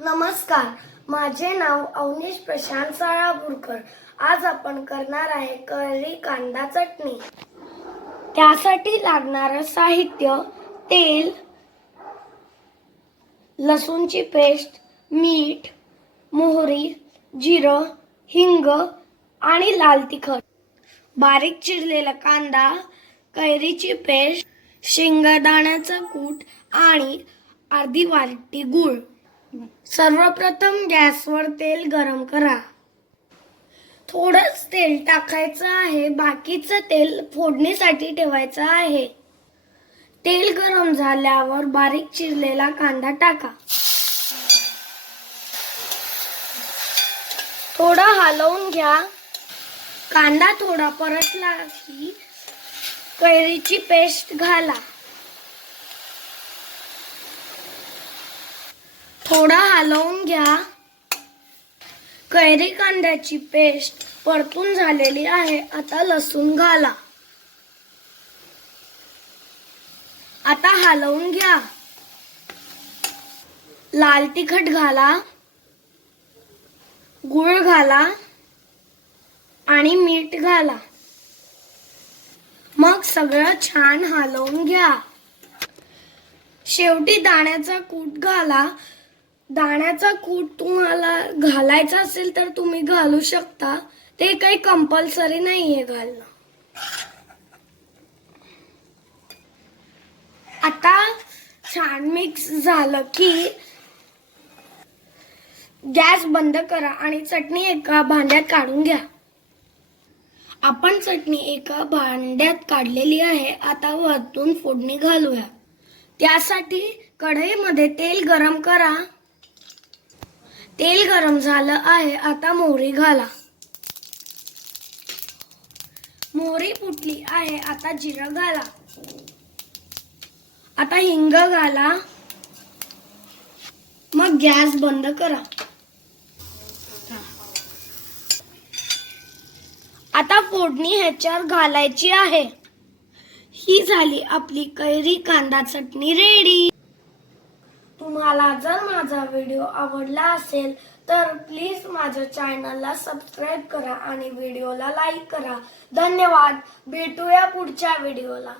नमस्कार, माझे नाव अवनीश प्रशांत साळापूरकर। आज आपण करणार आहे करी कांदा चटणी। त्यासाठी लागणारे साहित्य: तेल, लसूणची पेस्ट, मीठ, मोहरी, जिरं, हिंग आणि लाल तिखट, बारीक चिरलेला कांदा, कैरीची पेस्ट, शेंगदाण्याचा कूट आणि अर्धी वाटी गूळ। सर्वप्रथम गॅसवर तेल गरम करा। थोडंच तेल टाकायचं आहे, बाकीचं तेल फोडणीसाठी ठेवायचं आहे। तेल गरम झाल्यावर बारीक चिरलेला कांदा टाका। थोडा हलवून घ्या। कांदा थोडा परतला की कैरीची पेस्ट घाला। थोडा हलवून घ्या। कैरी कांद्याची पेस्ट परतून झालेली आहे। आता लसूण घाला। आता हलवून घ्या। लाल तिखट घाला, गूळ घाला आणि मीठ घाला। मग सगळं छान हलवून घ्या। शेवटी दाण्याचा कूट घाला। दाण्याचा कूट तुम्हाला घालायचा असेल तर तुम्ही घालू शकता, ते काही कंपल्सरी नाहीये घालणं। आता छान मिक्स झालं की गॅस बंद करा आणि चटणी एका भांड्यात काढून घ्या। आपण चटणी एका भांड्यात काढलेली आहे। आता वरतून फोडणी घालूया। त्यासाठी कढईमध्ये तेल गरम करा। तेल गरम झालं आहे। आता मोहरी घाला। मोहरी फुटली आहे। आता जिरं घाला। आता हिंग घाला। मग गॅस बंद करा। आता फोडणी ह्याच्यावर घालायची आहे। ही झाली आपली कैरी कांदा चटणी रेडी। तुम्हाला जर माझा व्हिडिओ आवडला असेल तर प्लीज माझ्या चॅनलला सबस्क्राईब करा आणि व्हिडिओला लाईक करा। धन्यवाद। भेटूया पुढच्या व्हिडिओला।